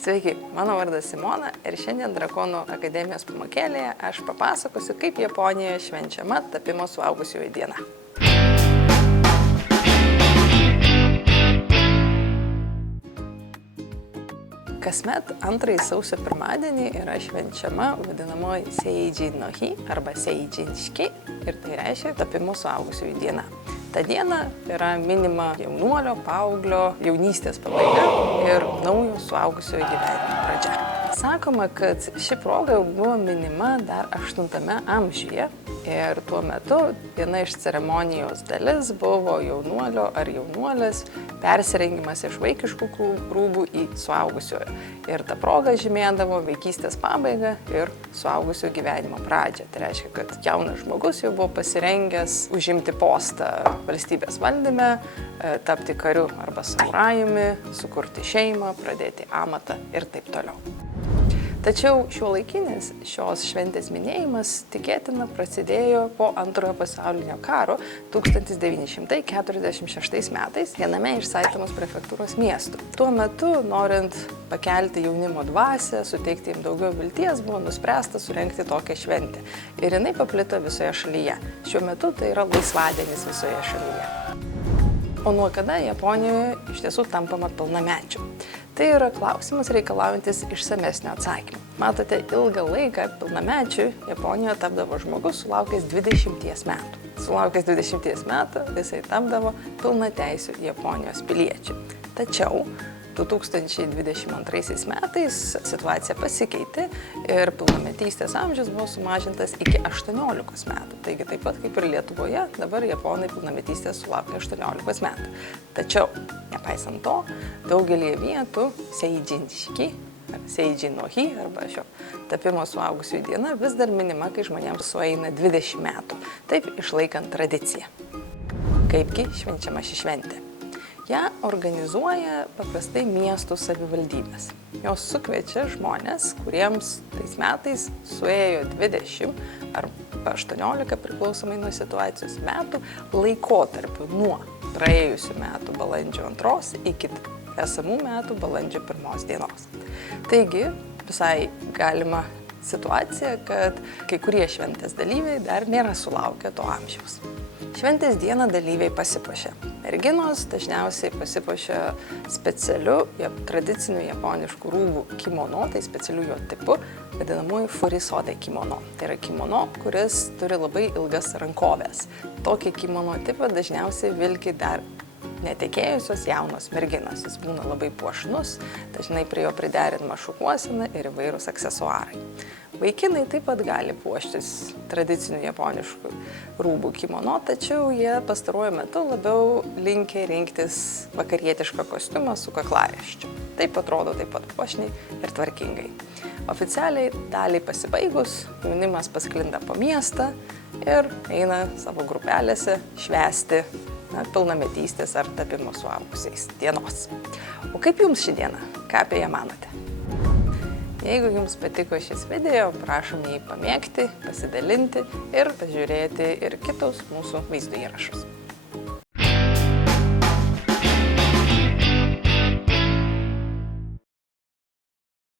Sveiki, mano vardas Simona ir šiandien Drakonų akademijos pamokėlėje aš papasakosiu, kaip Japonijoje švenčiama tapimo suaugusiųjų diena. Kasmet antrąjį sausio pirmadienį yra švenčiama vadinamoji Seijin no Hi arba Seijin Shiki ir tai reiškia tapimo suaugusiųjų diena. Ta diena yra minima jaunuolio, paauglio, jaunystės pabaiga ir naujo suaugusiojo gyvenimo pradžia. Sakoma, kad ši proga jau buvo minima dar 8 amžiuje ir tuo metu viena iš ceremonijos dalis buvo jaunuolio ar jaunuolės persirengimas iš vaikiškų rūbų į suaugusiojo. Ir ta proga žymėdavo vaikystės pabaigą ir suaugusio gyvenimo pradžią. Tai reiškia, kad jaunas žmogus jau buvo pasirengęs užimti postą valstybės valdyme, tapti kariu arba samurajumi, sukurti šeimą, pradėti amatą ir taip toliau. Tačiau šiuolaikinis šios šventės minėjimas tikėtina prasidėjo po Antrojo pasaulinio karo 1946 metais viename iš Saitamos prefektūros miestų. Tuo metu, norint pakelti jaunimo dvasią, suteikti jiems daugiau vilties, buvo nuspręsta surengti tokią šventę. Ir jinai paplito visoje šalyje. Šiuo metu tai yra laisvadienis visoje šalyje. O nuo kada Japonijoje iš tiesų tampama pilnamečiu? Tai yra klausimas reikalaujantis išsamesnio atsakymo. Matote, ilgą laiką pilnamečiu Japonijoje tapdavo žmogus sulaukęs 20 metų. Sulaukęs 20 metų jisai tapdavo pilnateisiu Japonijos piliečiu. Tačiau 2022 metais situacija pasikeitė ir pilnametystės amžius buvo sumažintas iki 18 metų. Taigi taip pat kaip ir Lietuvoje, dabar japonai pilnametystės sulaukia 18 metų. Tačiau, nepaisant to, daugelį vietų Seijin Shiki, Seijin no Hi arba šio tapimo suaugusiųjų diena vis dar minima, kai žmonėms sueina 20 metų. Taip išlaikant tradiciją. Kaipgi švenčiama ši šventė? Ja organizuoja paprastai miestų savivaldybės. Jos sukviečia žmonės, kuriems tais metais suėjo 20 arba 18 priklausomai nuo situacijos metų laikotarpiu nuo praėjusių metų balandžio 2 iki esamų metų balandžio 1 dienos. Taigi, visai galima situacija, kad kai kurie šventės dalyviai dar nėra sulaukę to amžiaus. Šventės dieną dalyviai pasipuošia. Merginos dažniausiai pasipuošia specialiu tradiciniu japoniškų rūbų kimono, tai specialiu jo tipu, vadinamuoju furisode kimono. Tai yra kimono, kuris turi labai ilgas rankovės. Tokį kimono tipą dažniausiai vilki dar netekėjusios jaunos merginos. Jis būna labai puošnus, dažnai prie jo priderinama šukuosena ir įvairūs aksesuarai. Vaikinai taip pat gali puoštis tradicinių japoniškų rūbų kimono, tačiau jie pastaruoju metu labiau linkę rinktis vakarietišką kostiumą su kaklaraiščiu. Taip atrodo taip pat puošniai ir tvarkingai. Oficialiai daliai pasibaigus, jaunimas pasklinda po miestą ir eina savo grupelėse švęsti pilnametystės ar tapimo suaugusiais dienos. O kaip jums ši diena? Ką apie ją manote? Jeigu jums patiko šis video, prašom jį pamėgti, pasidalinti ir pažiūrėti ir kitus mūsų vaizdo įrašus.